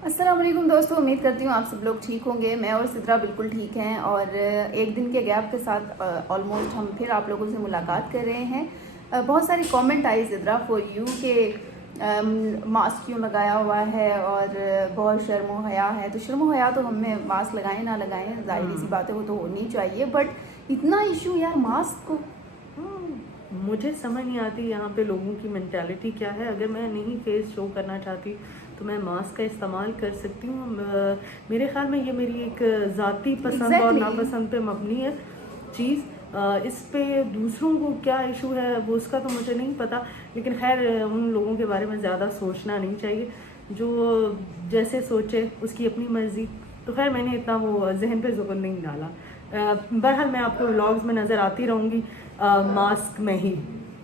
अस्सलाम वालेकुम दोस्तों, उम्मीद करती हूँ आप सब लोग ठीक होंगे। मैं और सिद्रा बिल्कुल ठीक हैं और एक दिन के गैप के साथ ऑलमोस्ट हम फिर आप लोगों से मुलाकात कर रहे हैं। बहुत सारी comment I Sidra for you के मास्क क्यों लगाया हुआ है और बहुत शर्म व हया है। तो शर्म व हया तो हमें मास्क लगाएं ना लगाएं, जाहिर सी बात है वो तो होनी चाहिए, बट इतना इशू यार मास्क को। मुझे समझ नहीं आती यहाँ पे लोगों की मेंटालिटी क्या है। अगर मैं नहीं फेस शो करना चाहती तो मैं मास्क का इस्तेमाल कर सकती हूँ। मेरे ख्याल में ये मेरी एक ज़ाती पसंद और नापसंद पे मबनी है चीज़। इस पे दूसरों को क्या इशू है वो उसका तो मुझे नहीं पता, लेकिन खैर उन लोगों के बारे में ज़्यादा सोचना नहीं चाहिए। जो जैसे सोचे उसकी अपनी मर्ज़ी। तो खैर मैंने इतना वो जहन पे ज़ोर नहीं डाला। बहरहाल मैं आपको व्लॉग्स में नज़र आती रहूँगी मास्क में ही।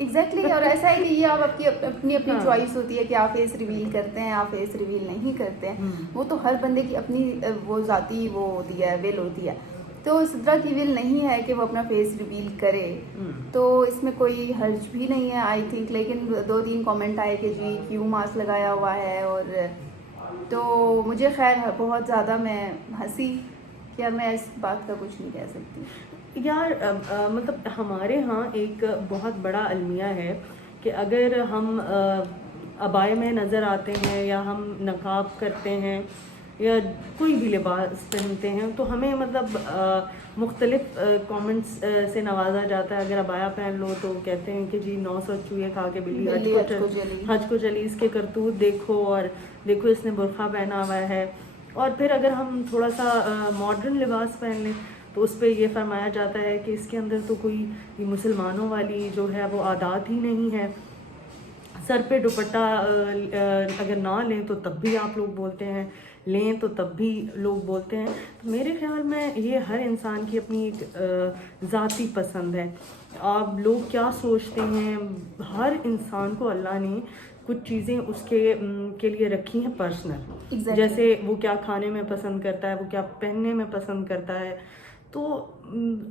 एग्जैक्टली और ऐसा है कि ये आप आपकी अपनी अपनी हाँ। चॉइस होती है कि आप फेस रिवील करते हैं, आप फेस रिवील नहीं करते हैं। वो तो हर बंदे की अपनी वो जाती वो होती है, विल होती है। तो सिद्रा की विल नहीं है कि वो अपना फेस रिवील करे, तो इसमें कोई हर्ज भी नहीं है आई थिंक। लेकिन 2-3 कमेंट आए कि जी क्यों मास्क लगाया हुआ है, और तो मुझे खैर बहुत ज़्यादा मैं हंसी कि यार मैं इस बात का कुछ नहीं कह सकती यार मतलब हमारे यहाँ एक बहुत बड़ा अलमिया है कि अगर हम अबाए में नज़र आते हैं या हम नकाब करते हैं या कोई भी लिबास पहनते हैं तो हमें मतलब मुख्तलिफ कमेंट्स से नवाजा जाता है। अगर अबाया पहन लो तो कहते हैं कि जी 900 चूहे खा के बिल्ली हज को चली, इसके करतूत देखो और देखो इसने बुर्खा पहना हुआ है। और फिर अगर हम थोड़ा सा मॉडर्न लिबास पहन लें तो उस पर यह फरमाया जाता है कि इसके अंदर तो कोई मुसलमानों वाली जो है वो आदत ही नहीं है। सर पे दुपट्टा अगर ना लें तो तब भी आप लोग बोलते हैं, लें तो तब भी लोग बोलते हैं। तो मेरे ख्याल में ये हर इंसान की अपनी एक ज़ाती पसंद है। आप लोग क्या सोचते हैं, हर इंसान को अल्लाह ने कुछ चीज़ें उसके के लिए रखी हैं पर्सनल। जैसे वो क्या खाने में पसंद करता है, वो क्या पहनने में पसंद करता है। तो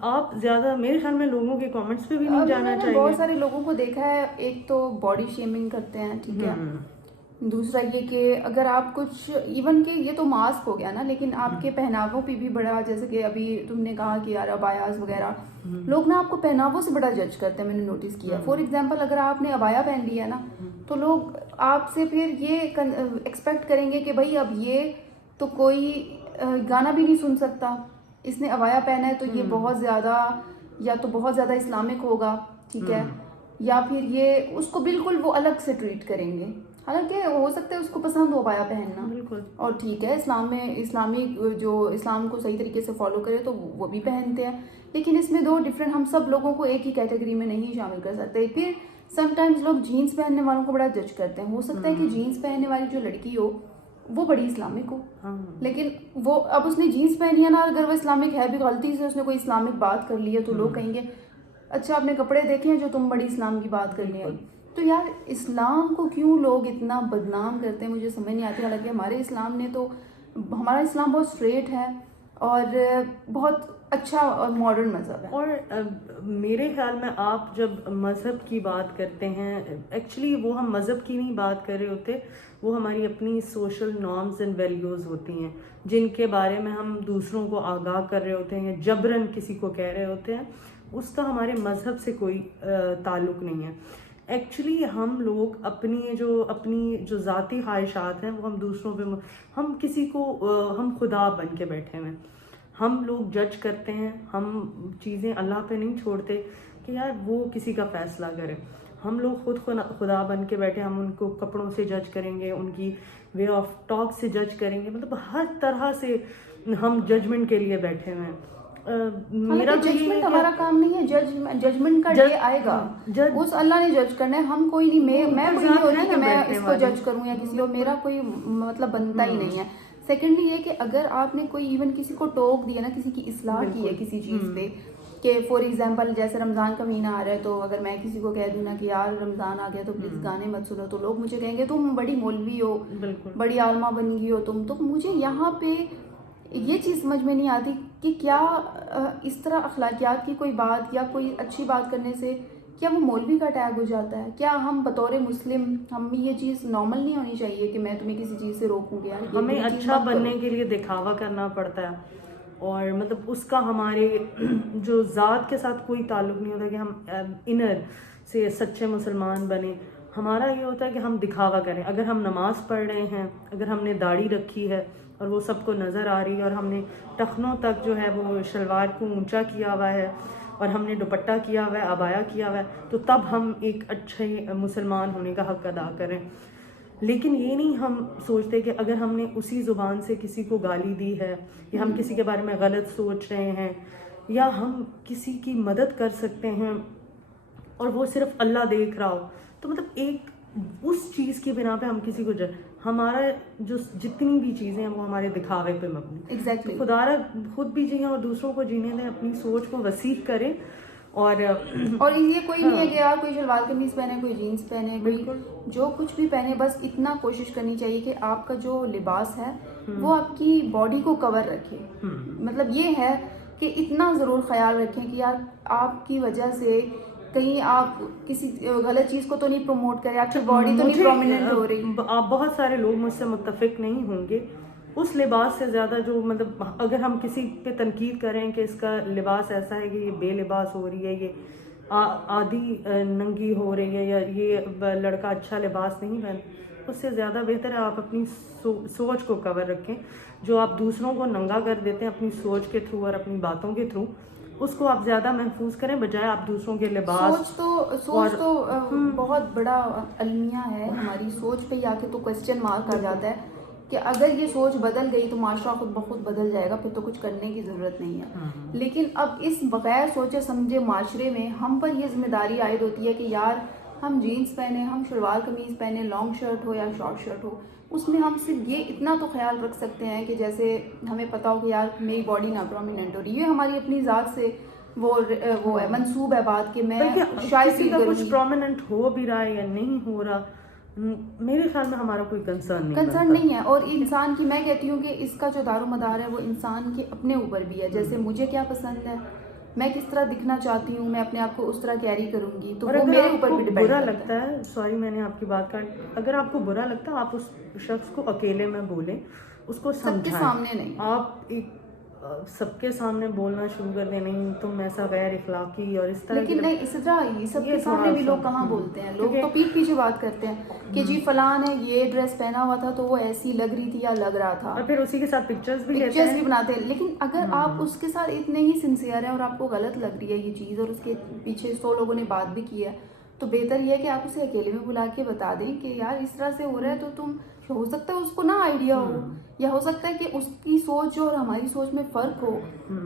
आप ज़्यादा मेरे ख्याल में लोगों के कमेंट्स पे भी नहीं जाना चाहिए। बहुत सारे लोगों को देखा है, एक तो बॉडी शेमिंग करते हैं, ठीक है। दूसरा ये कि अगर आप कुछ इवन के ये तो मास्क हो गया ना, लेकिन आपके पहनावों पे भी बड़ा, जैसे कि अभी तुमने कहा कि यार अबायास वगैरह, लोग ना आपको पहनावों से बड़ा जज करते हैं, मैंने नोटिस किया। फॉर एग्जांपल अगर आपने अबाया पहन लिया ना तो लोग आपसे फिर ये एक्सपेक्ट करेंगे कि भाई अब ये तो कोई गाना भी नहीं सुन सकता, इसने अबाया पहना है तो ये बहुत ज़्यादा, या तो बहुत ज़्यादा इस्लामिक होगा, ठीक है, या फिर ये उसको बिल्कुल वो अलग से ट्रीट करेंगे। हालांकि हो सकता है उसको पसंद हो अबाया पहनना, बिल्कुल, और ठीक है, इस्लाम में इस्लामिक जो इस्लाम को सही तरीके से फॉलो करे तो वो भी पहनते हैं। लेकिन इसमें दो डिफरेंट, हम सब लोगों को एक ही कैटेगरी में नहीं शामिल कर सकते। फिर समटाइम्स लोग जीन्स पहनने वालों को बड़ा जज करते हैं। हो सकता है कि जीन्स पहनने वाली जो लड़की हो वो बड़ी इस्लामिक हो, लेकिन वो अब उसने जीन्स पहनी है ना, अगर वो इस्लामिक है भी, गलती से उसने कोई इस्लामिक बात कर ली है तो लोग कहेंगे अच्छा आपने कपड़े देखे हैं जो तुम बड़ी इस्लाम की बात करने आई। तो यार इस्लाम को क्यों लोग इतना बदनाम करते हैं, मुझे समझ नहीं आती। हालांकि हमारे इस्लाम ने तो, हमारा इस्लाम बहुत स्ट्रेट है और बहुत अच्छा और मॉडर्न मज़हब है। और मेरे ख्याल में आप जब मज़हब की बात करते हैं, एक्चुअली वो हम मज़हब की नहीं बात कर रहे होते, वो हमारी अपनी सोशल नॉर्म्स एंड वैल्यूज़ होती हैं जिनके बारे में हम दूसरों को आगाह कर रहे होते हैं, जबरन किसी को कह रहे होते हैं। उसका हमारे मज़हब से कोई ताल्लुक़ नहीं है। एक्चुअली हम लोग अपनी जो ज़ाती ख्वाहिशात हैं वो हम दूसरों पे, हम किसी को हम खुदा बन के बैठे हुए हैं। हम लोग जज करते हैं, हम चीज़ें अल्लाह पे नहीं छोड़ते कि यार वो किसी का फ़ैसला करे। हम लोग खुद खुदा बन के बैठे, हम उनको कपड़ों से जज करेंगे, उनकी वे ऑफ टॉक से जज करेंगे, मतलब हर तरह से हम जजमेंट के लिए बैठे हुए हैं। मेरा जजमेंट हमारा काम नहीं है, जजमेंट का डे आएगा, उस अल्लाह ने जज करना है, हम कोई नहीं। मैं कोई नहीं होती कि मैं इसको जज करूं या किसी को, मेरा कोई मतलब बनता ही नहीं है। सेकेंडली ये कि अगर आपने कोई इवन किसी को टोक दिया ना, किसी की इस्लाह की है किसी चीज़ पे, कि फॉर एग्जांपल जैसे रमज़ान का महीना आ रहा है, तो अगर मैं किसी को कह दूँ ना कि यार रमज़ान आ गया तो प्लीज़ गाने मत सुनो, तो लोग मुझे कहेंगे तुम बड़ी मौलवी हो, बड़ी आलमा बन गई हो तुम। तो मुझे यहाँ पे ये चीज़ समझ में नहीं आती कि क्या इस तरह अखलाकियात की कोई बात या कोई अच्छी बात करने से क्या वो मौलवी का टैग हो जाता है? क्या हम बतौर मुस्लिम हम ये चीज़ नॉर्मल नहीं होनी चाहिए कि मैं तुम्हें किसी चीज़ से रोकूंगी? यार ये हमें चीज़ अच्छा मत बनने करो। के लिए दिखावा करना पड़ता है, और मतलब उसका हमारे जो ज़ात के साथ कोई ताल्लुक नहीं होता कि हम इनर से सच्चे मुसलमान बने। हमारा ये होता है कि हम दिखावा करें। अगर हम नमाज़ पढ़ रहे हैं, अगर हमने दाढ़ी रखी है और वो सबको नज़र आ रही है, और हमने टखनों तक जो है वो शलवार को ऊंचा किया हुआ है, और हमने दुपट्टा किया हुआ है, अबाया किया हुआ है, तो तब हम एक अच्छे मुसलमान होने का हक अदा करें। लेकिन ये नहीं हम सोचते कि अगर हमने उसी ज़ुबान से किसी को गाली दी है, या हम किसी के बारे में गलत सोच रहे हैं, या हम किसी की मदद कर सकते हैं और वो सिर्फ अल्लाह देख रहा हो, तो मतलब एक उस चीज़ की बिना पे हम किसी को हमारा जो जितनी भी चीज़ें हैं वो हमारे दिखावे पे मबनी। एग्जैक्टली। तो खुदारा खुद भी जिए और दूसरों को जीने दें, अपनी सोच को वसीह करें। और ये कोई नहीं है कि यार कोई शलवार कमीज पहने, कोई जीन्स पहने, बिल्कुल। कोई जो कुछ भी पहने, बस इतना कोशिश करनी चाहिए कि आपका जो लिबास है वो आपकी बॉडी को कवर रखे। मतलब ये है कि इतना ज़रूर ख्याल रखें कि यार आपकी वजह से कहीं आप किसी गलत चीज़ को तो नहीं प्रमोट करें, आपकी बॉडी तो नहीं प्रोमिनेंट हो रही। आप बहुत सारे लोग मुझसे मुत्तफिक नहीं होंगे उस लिबास से ज़्यादा, जो मतलब अगर हम किसी पे तनकीद करें कि इसका लिबास ऐसा है कि ये बेलिबास हो रही है, ये आधी नंगी हो रही है, या ये लड़का अच्छा लिबास नहीं पहन, उससे ज़्यादा बेहतर है आप अपनी सोच को कवर रखें। जो आप दूसरों को नंगा कर देते हैं अपनी सोच के थ्रू और अपनी बातों के थ्रू, उसको आप ज़्यादा महफूज करें, बजाय आप दूसरों के लिबास। सोच तो बहुत बड़ा अलमिया है। हमारी सोच पे ही आके तो क्वेश्चन मार्क आ जाता है कि अगर ये सोच बदल गई तो माशरा खुद ब खुद बदल जाएगा, फिर तो कुछ करने की ज़रूरत नहीं है। लेकिन अब इस बगैर सोचे समझे माशरे में हम पर ये जिम्मेदारी आयद होती है कि यार हम जीन्स पहने, हम शलवार कमीज़ पहने, लॉन्ग शर्ट हो या शॉर्ट शर्ट हो, उसमें हम सिर्फ ये इतना तो ख्याल रख सकते हैं कि जैसे हमें पता हो कि यार मेरी बॉडी ना प्रोमिनेंट हो रही है, हमारी अपनी ज़ात से वो है, मंसूब है बात कि मैं शायद किसी का कुछ प्रोमिनेंट हो भी रहा है या नहीं हो रहा, मेरे ख्याल में हमारा कोई कंसर्न नहीं है। और इंसान की, मैं कहती हूँ कि इसका जो दारोमदार है वो इंसान के अपने ऊपर भी है। जैसे मुझे क्या पसंद है, मैं किस तरह दिखना चाहती हूँ, मैं अपने आप को उस तरह कैरी करूंगी, तो वो मेरे ऊपर भी डिपेंड बुरा लगता है, सॉरी मैंने आपकी बात काट, अगर आपको बुरा लगता है आप उस शख्स को अकेले में बोलें, उसको समझाएं, सबके सामने नहीं। आप एक सबके सामने बोलना शुरू कर दें नहीं तुम ऐसा गैर इखलाकी और इस तरह। लेकिन नहीं, इस तरह सबके सामने भी लोग कहाँ बोलते हैं, लोग तो पीठ पीछे बात करते हैं कि जी फलान है ये ड्रेस पहना हुआ था तो वो ऐसी लग रही थी या लग रहा था, और फिर उसी के साथ पिक्चर्स भी बनाते हैं। लेकिन अगर आप उसके साथ इतने ही सिंसियर हैं और आपको गलत लग रही है ये चीज़ और उसके पीछे 100 लोगों ने बात भी की है, तो बेहतर ये है कि आप उसे अकेले में बुला के बता दें कि यार इस तरह से हो रहा है, तो तुम, हो सकता है उसको ना आइडिया हो, या हो सकता है कि उसकी सोच और हमारी सोच में फर्क हो,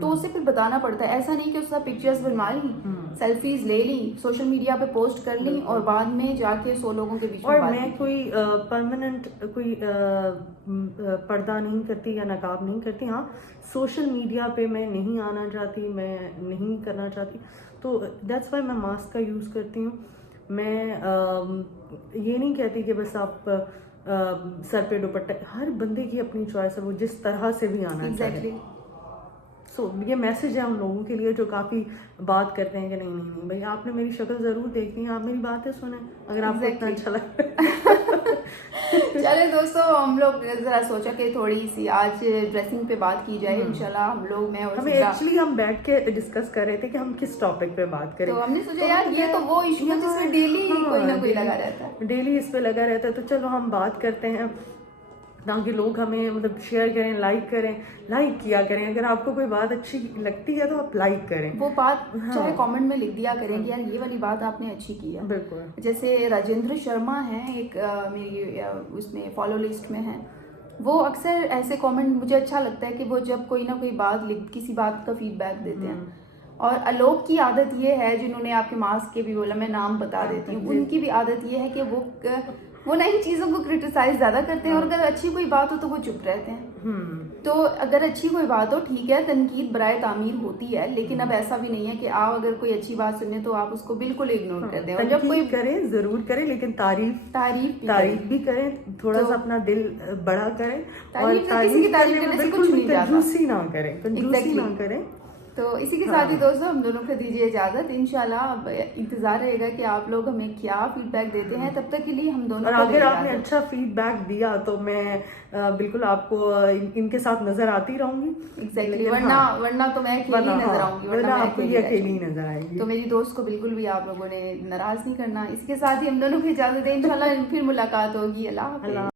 तो उसे फिर बताना पड़ता है। ऐसा नहीं कि उसका पिक्चर्स बनवा ली, सेल्फीज ले ली, सोशल मीडिया पे पोस्ट कर ली और बाद में जाके 100 लोगों के बीच में और मैं कोई परमानेंट कोई पर्दा नहीं करती या नकाब नहीं करती। हाँ, सोशल मीडिया पे मैं नहीं आना चाहती, मैं नहीं करना चाहती, तो दैट्स वाई मैं मास्क का यूज़ करती हूँ। मैं ये नहीं कहती कि बस आप सर पे दुपट्टा, हर बंदे की अपनी चॉइस है, वो जिस तरह से भी आना चाहे। सो ये मैसेज है उन लोगों के लिए जो काफ़ी बात करते हैं कि नहीं नहीं नहीं भाई आपने मेरी शक्ल ज़रूर देखनी है, आप मेरी बातें सुने अगर आपको इतना अच्छा लगता है। चले दोस्तों, हम लोग ज़रा सोचा कि थोड़ी सी आज ड्रेसिंग पे बात की जाए। इंशाल्लाह हम लोग, मैं और हमें एक्चुअली हम बैठ के डिस्कस कर रहे थे कि हम किस टॉपिक पे बात करें, तो हमने सोचा यार ये तो वो इशू है जिसमें डेली कोई ना कोई लगा रहता है, डेली इस पे लगा रहता है, तो चलो हम बात करते हैं ताकि लोग हमें मतलब शेयर करें, लाइक किया करें। अगर आपको कोई बात अच्छी लगती है तो आप लाइक करें, वो बात चाहे कमेंट में लिख दिया करें कि यार ये वाली बात आपने अच्छी की है। बिल्कुल। जैसे राजेंद्र शर्मा हैं, एक मेरी उसमें फॉलो लिस्ट में हैं, वो अक्सर ऐसे कमेंट, मुझे अच्छा लगता है कि वो जब कोई ना कोई बात किसी बात का फीडबैक देते हैं। और आलोक की आदत ये है, जिन्होंने आपके मास्क के भी बोला, मैं नाम बता देती हूँ, उनकी भी आदत ये है कि वो नई चीज़ों को क्रिटिसाइज ज़्यादा करते हैं और अगर अच्छी कोई बात हो तो वो चुप रहते हैं। तो अगर अच्छी कोई बात हो ठीक है, तनकीद बराए तामीर होती है, लेकिन अब ऐसा भी नहीं है कि आप अगर कोई अच्छी बात सुने तो आप उसको बिल्कुल इग्नोर कर दें। और जब कोई करें जरूर करें, लेकिन तारीफ भी करें, थोड़ा सा अपना दिल बड़ा करें, और तारीफ करने में बिल्कुल कंजूसी ना करें, तो इसी के साथ ही दोस्तों हम दोनों को दीजिए इजाजत। इंशाल्लाह अब इंतजार रहेगा कि आप लोग हमें क्या फीडबैक देते हैं। तब तक के लिए हम दोनों और को अगर दीजिए आपने इजाजत। अच्छा फीडबैक दिया तो मैं बिल्कुल आपको इनके साथ नजर आती रहूंगी। एग्जैक्टली लेकिन वरना हाँ, वरना तो मैं अकेली नजर आऊंगी, वरना मैं आपको ये रह अकेली जाऊंगी। नजर आएगी। तो मेरी दोस्त को बिल्कुल भी आप लोगों ने नाराज नहीं करना। इसके साथ ही हम दोनों को इजाजत दें। इंशाल्लाह फिर मुलाकात होगी। अल्लाह हाफिज।